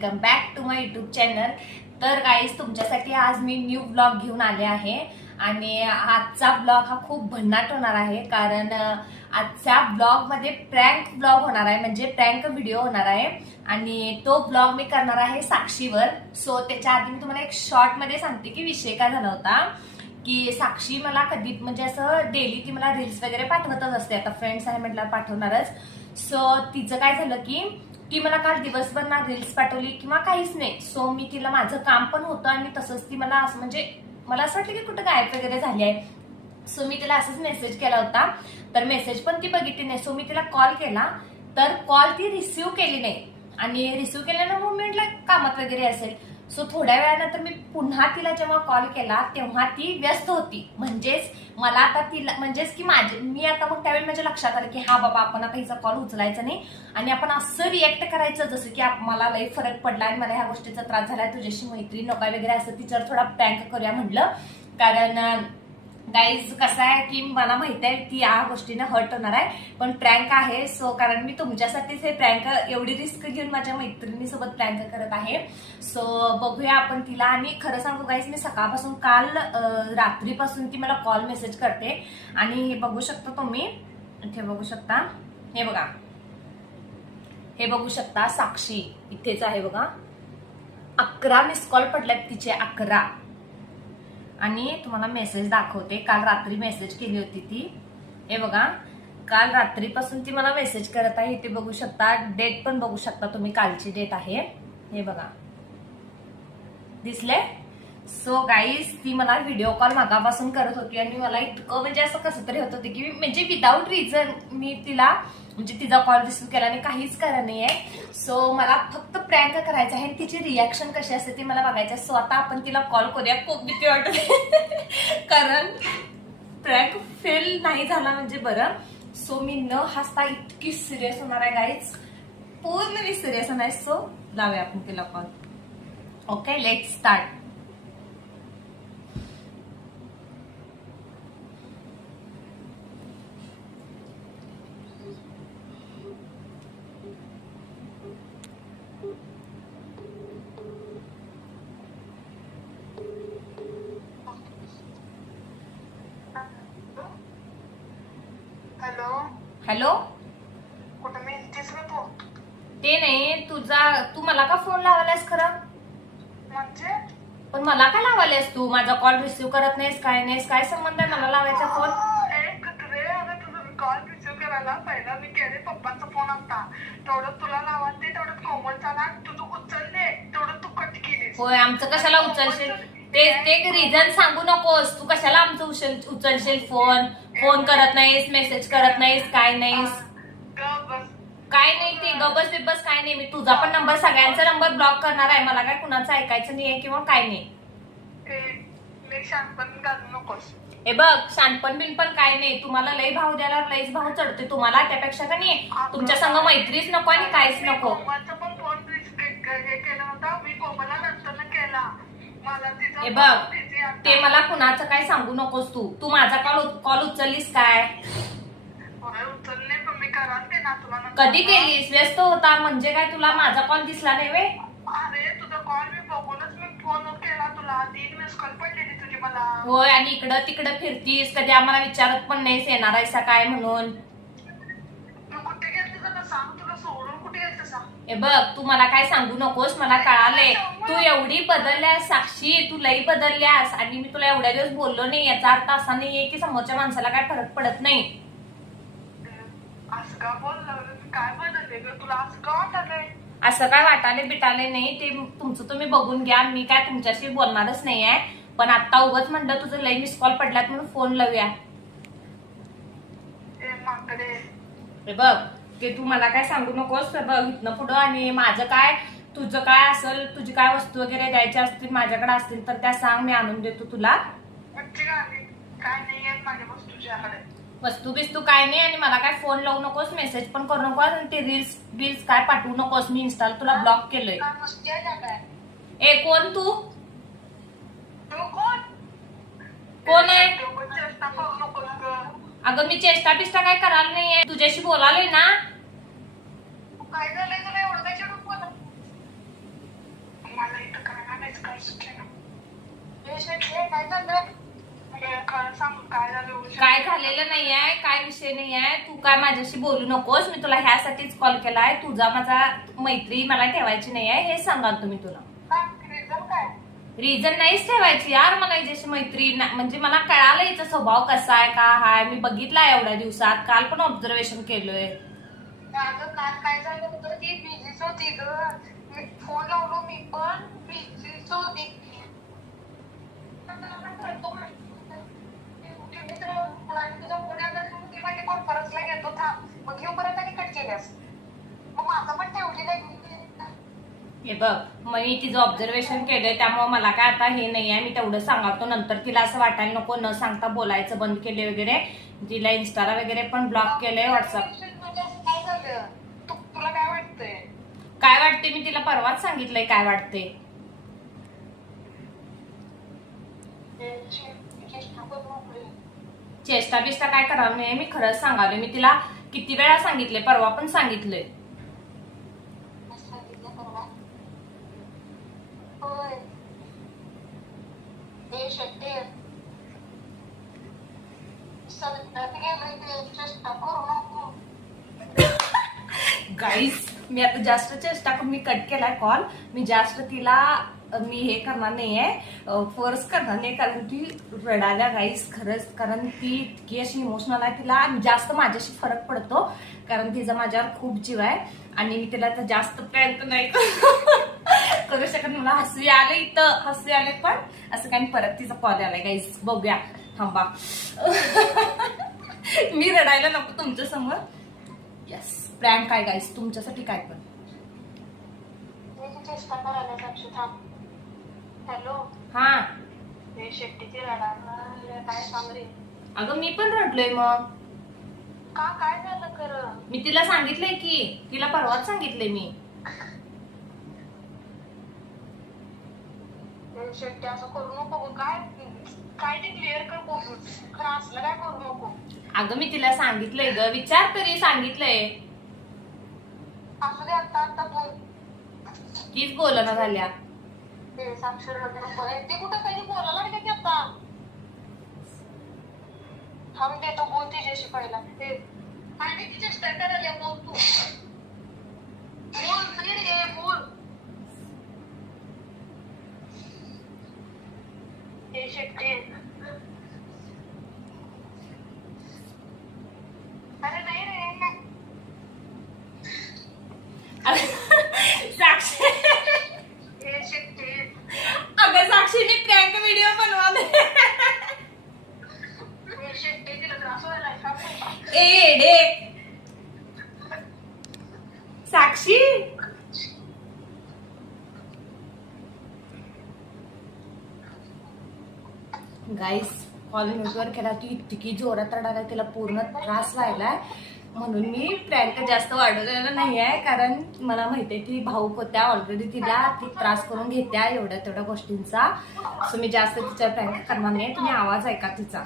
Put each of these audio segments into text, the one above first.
Welcome back to my YouTube channel. तर guys तुमच्यासाठी आज मी न्यू ब्लॉग घेऊन आले आहे आणि आजचा ब्लॉग हा खूप भन्नाट होणार आहे कारण आजच्या ब्लॉग मध्ये प्रँक ब्लॉग होणार आहे, म्हणजे प्रँक व्हिडिओ होणार आहे आणि तो ब्लॉग मी करणार आहे साक्षीवर। सो त्याच्या आधी मी तुम्हाला एक शॉर्ट मध्ये सांगते की विषय काय झाला होता की साक्षी मला कधी म्हणजे असं डेली ती मला रील्स वगैरे पाठवतच असते, आता फ्रेंड्स आहे म्हटलं पाठवणारच। सो तिचं काय झालं की ती मला काल दिवसभर ना रील्स पाठवली किंवा काहीच नाही। सो मी तिला माझं काम पण होतं आणि तसंच ती मला असं म्हणजे मला असं वाटलं की कुठं गायब वगैरे झाली आहे। सो मी तिला असंच मेसेज केला होता, तर मेसेज पण ती बघितली नाही। सो मी तिला कॉल केला तर कॉल ती रिसिव्ह केली नाही आणि रिसिव्ह केल्यानं मग मी म्हटलं कामात वगैरे असेल। सो थोड्या वेळानंतर मी पुन्हा तिला जेव्हा कॉल केला तेव्हा ती व्यस्त होती, म्हणजेच मला आता तिला म्हणजेच की मी आता मग त्यावेळी माझ्या लक्षात आलं की हा बाबा आपण आता हिचा कॉल उचलायचा नाही आणि आपण असं रिएक्ट करायचं जसं की मला लई फरक पडला आणि मला ह्या गोष्टीचा त्रास झालाय, तुझ्याशी मैत्री नका वगैरे असं तिच्यावर थोडा प्रँक करूया म्हटलं। कारण गाईज कसं आहे की मला माहित आहे की या गोष्टीने हर्ट होणार आहे पण प्रँक आहे। सो कारण मी तुमच्यासाठीच हे प्रँक एवढी रिस्क घेऊन माझ्या मैत्रिणीसोबत प्रँक करत आहे। सो बघूया आपण तिला। आणि खरं सांगू गाईज मी सकाळपासून काल रात्रीपासून ती मला कॉल मेसेज करते आणि हे बघू शकता तुम्ही, इथे बघू शकता, हे बघा, हे बघू शकता साक्षी इथेच आहे बघा, 11 मिस कॉल पडल्यात तिचे, 11। आणि तुम्हाला मेसेज दाखवते, काल रात्री मेसेज केली होती ती, हे बघा काल रात्रीपासून ती मला मेसेज करत आहे। इथे बघू शकता, डेट पण बघू शकता तुम्ही, कालची डेट आहे, हे बघा दिसले। सो गाईज ती मला व्हिडिओ कॉल मागापासून करत होती आणि मला इतकं म्हणजे असं कसं तरी होत होते की म्हणजे विदाऊट रिझन मी तिला म्हणजे तिचा कॉल रिसिव्ह केला आणि काहीच करा नाहीये। सो मला फक्त प्रँक करायचं आहे, तिची रिॲक्शन कशी असते ती मला बघायचं आहे। सो आता आपण तिला कॉल करूया, खूप भीती वाटते कारण प्रँक फेल नाही झाला म्हणजे बरं। सो मी न हसता इतकी सिरियस होणार आहे गाईज, पूर्ण सिरियस होणार आहे। सो लावूया आपण तिला call. Okay, let's start. Hello hello, कुठं मिळतेस रे तू? ते नाही तू मला का फोन लावायलास खरं? म्हणजे पण मला काय लावायलास तू? माझा कॉल रिसिव्ह करत नाहीस, काय संबंध आहे मला लावायचा फोन? एक रे, अगं तुझं कॉल रिसिव्ह करायला पहिला मी केले, पप्पांचा फोन आता, तेवढं तुला लावते, तेवढं कोमलचा आणि तुझं उचलले, तेवढं तू कट केलीस। होय, आमचं कशाला उचलशील? ते रिझन सांगू नकोस, तू कशाला आमचं उचलशील फोन करत नाहीस, मेसेज करत नाहीस, काय नाहीस, काय नाही ते गबस बिब्बस काय नाही। मी तुझा पण नंबर, सगळ्यांचा नंबर ब्लॉक करणार आहे, मला काय कुणाचं ऐकायचं नाहीये किंवा काय नाही। शांतपण घालू नकोस। हे बघ, शानपण बिनपण काय नाही, तुम्हाला लई भाव द्यायला लईच भाव चढते तुम्हाला, त्यापेक्षा का नाही तुमच्या संग मैत्रीच नको आणि काहीच नको। कोमलचा पण फोन हे केला होता मी, कोमलला नंतर केला मला तिचा। हे बघ, ते मला कुणाचं काय सांगू नकोस तू माझा कॉल उचललीस काय? उचलले पण मी कराल ते ना तुला। कधी केलीस? व्यस्त होता म्हणजे काय, तुला माझा कॉल दिसला नाही वे? अरे तुझा कॉल मी बघूनच मी फोन केला तुला, 3 मिस कॉल पडलेली तुझी मला। होय, आणि इकडं तिकडं फिरतीस, कधी आम्हाला विचारत पण नाहीस येणार आहेसा काय म्हणून। तू कुठे गेलतीस आता सांग, तुला सोडून कुठे गेलतीस सांग? हे बघ, तू मला काय सांगू नकोस, मला कळालंय तू एवढी बदलल्यास साक्षी, तू लई बदलल्यास आणि मी तुला एवढ्या दिवस बोललो नाही याचा अर्थ असा नाहीये की समोरच्या माणसाला काय फरक पडत नाही। असं का बोललं? काय बदलले ग तुला? असं का वाटलंय? असं काय वाटाले बिटाले नाही, ते तुमचं तुम्ही बघून घ्या, मी काय तुमच्याशी बोलणारच नाही आहे। पण आता उगाच म्हणलं तुझं लई मिस कॉल पडल्यात म्हणून फोन लावूया। हे बघ, ते तू मला काय सांगू नकोस बघ इथनं पुढं, आणि माझं काय तुझं काय असेल, तुझी काय वस्तू वगैरे द्यायच्या असतील माझ्याकडे असतील तर त्या सांग, मी आणून देतो तुला। काय नाही आहे माझ्या वस्तूच्याकडे, वस्तू बिस्तू काय नाही, आणि मला काय फोन लावू नकोस, मेसेज पण करू नकोस, आणि ते रील्स काय पाठवू नकोस, मी इन्स्टाला तुला ब्लॉक केलंय। ए कोण तू? कोण आहे? अगं मी चेष्टा पिष्टा काय करायला नाहीये, तुझ्याशी बोलालोय ना। काय झालंय तुला एवढं काय चिडून बोलत? काय झालं? खरं सांग काय झालं? काय झालेलं नाहीये, काय विषय नाहीये. तू काय माझ्याशी बोलू नकोस. मी तुला ह्यासाठीच कॉल केलाय. तुझा माझा मैत्री मला ठेवायची नाहीये हे सांगाल तुम्ही तुला. रिझन काय? रिझन नाहीच ठेवायची यार. मला हिच्याशी मैत्री म्हणजे मला कळालं हिचा स्वभाव कसा आहे का हाय. मी बघितला एवढ्या दिवसात. काल पण ऑब्झर्वेशन केलोय. अगं काल काय झालं होतं ती बिझीच होती ग. फोन लावलो मी पण बिझीच होती. कॉन्फरन्सला घेतो थांब मग घेऊ परत आणि कट केल्यास मग माझं पण ठेवलेलं आहे. हे बघ मग मी तिचं ऑब्झर्वेशन केलंय त्यामुळे मला काय आता हे नाही आहे. मी तेवढं सांगतो. नंतर तिला असं वाटायला नको न सांगता बोलायचं बंद केले वगैरे. तिला इन्स्टाला वगैरे पण ब्लॉक केलंय व्हॉट्सअप. काय झालं तुला काय वाटतंय? काय वाटते मी तिला परवाच सांगितलंय काय वाटते. चेष्टा बिष्टा काय करणार नाही. मी खरंच सांगालोय. मी तिला किती वेळा सांगितले. परवा पण सांगितलंय. गाईस मी आता जास्त चेष्टा करून मी कट केलाय कॉल. मी जास्त तिला मी हे करणार नाहीये. फोर्स करणार नाही कारण ती रडाल्या गाईस खरंच. कारण ती इतकी अशी इमोशनल आहे. तिला जास्त माझ्याशी फरक पडतो कारण तिचा माझ्यावर खूप जीव आहे. आणि मी तिला तर जास्त प्रयत्न नाही करू शकत. मला हसू आले इथं हसू आले पण असं काही परत तिचा कॉल आलाय गाईस. बघूया थांबा. मी रडायला नको तुमच्या समोर. यस प्रँक काय गाईस तुमच्यासाठी काय पण. चेष्टा करायला साक्षी थांब. हॅलो हा हे शेट्टीची रडा काय सांग रे. अगं मी पण रडलोय मग. का काय झालं खरं? मी तिला सांगितलंय की तिला परवाच सांगितलंय मी. शेट्टी असं करू नको. काय काय ते क्लिअर कर बोलून. खरं असलं काय करू नको. अगं मी तिला सांगितलंय ग. विचार तरी सांगितलंय. असू दे आता आता बोल. तीच बोलणं झाल्या. ते साक्षर नको ते कुठं काही बोलायला लागले की आता. थांब देतो बोल तिच्याशी पहिला. आणि ती चेष्टा करायला बोल तू. बोल रे बोल. हे शेट्टी अरे नाही रे साक्षी हे शेट्टी. अगं साक्षीने प्रँक व्हिडिओ बनवले. हे शेट्टी तिला त्रास व्हायला. A day Sakshi guys call म्यूटवर केला. ती इतकी जोरात रडायला तिला पूर्ण त्रास व्हायलाय. म्हणून मी प्रँक जास्त वाढवलेला नाही आहे कारण मला माहितीये ती भाऊक होत्या ऑलरेडी. तिला ती त्रास करून घेत्या एवढ्या तेवढ्या गोष्टींचा. सो मी जास्त तिच्या प्रँक करणार नाही. तुम्ही आवाज ऐका तिचा.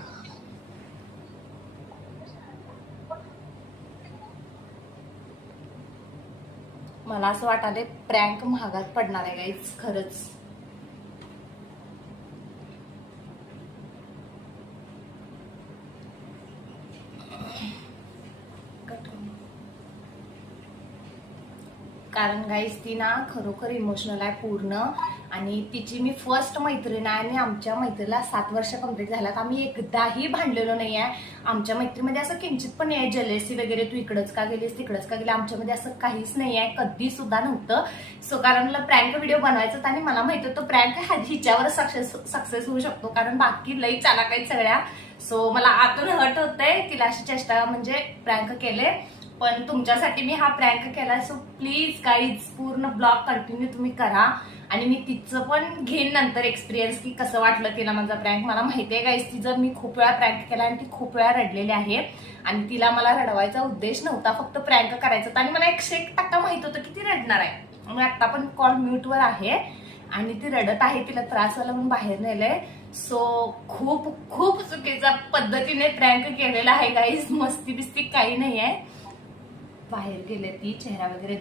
मला असं वाटायलंय प्रँक महागात पडणार आहे गाईज खरंच. कारण गाईस ती ना खरोखर इमोशनल आहे पूर्ण. आणि तिची मी फर्स्ट मैत्रीण आहे आणि आमच्या मैत्रीला 7 वर्ष कंप्लीट झाल्यात. आम्ही एकदाही भांडलेलो नाही आहे. आमच्या मैत्रीमध्ये असं किंचित पण नाही आहे जलेसी वगैरे तू इकडंच का गेलीस तिकडंच का गेली. आमच्यामध्ये असं काहीच नाही आहे कधी सुद्धा नव्हतं. सो कारण मला प्रँक व्हिडिओ बनवायचा आणि मला माहिती होतं प्रँक हिच्यावर सक्सेस होऊ शकतो कारण बाकी लई चालाक आहेत सगळ्या. सो मला आतून हर्ट होतंय तिला अशी चेष्टा म्हणजे प्रँक केले. पण तुमच्यासाठी मी हा प्रँक केला. सो प्लीज गाईज पूर्ण ब्लॉग कंटिन्यू तुम्ही करा. आणि मी तिचं पण घेईन नंतर एक्सपिरियन्स की कसं वाटलं तिला माझा प्रँक. मला माहितीये गाईज तिचं मी खूप वेळा प्रँक केला आणि ती खूप वेळा रडलेली आहे. आणि तिला मला रडवायचा उद्देश नव्हता फक्त प्रँक करायचा होता. आणि मला 101% माहित होतं की ती रडणार आहे. मी आता पण कॉल म्यूटवर आहे आणि ती रडत आहे. तिला त्रास व्हायला म्हणून बाहेर नेलंय. सो खूप खूप चुकीच्या पद्धतीने प्रँक केलेला आहे गाईज. मस्ती बिस्ती काही नाही आहे. बाहेर गेले ती चेहरा वगैरे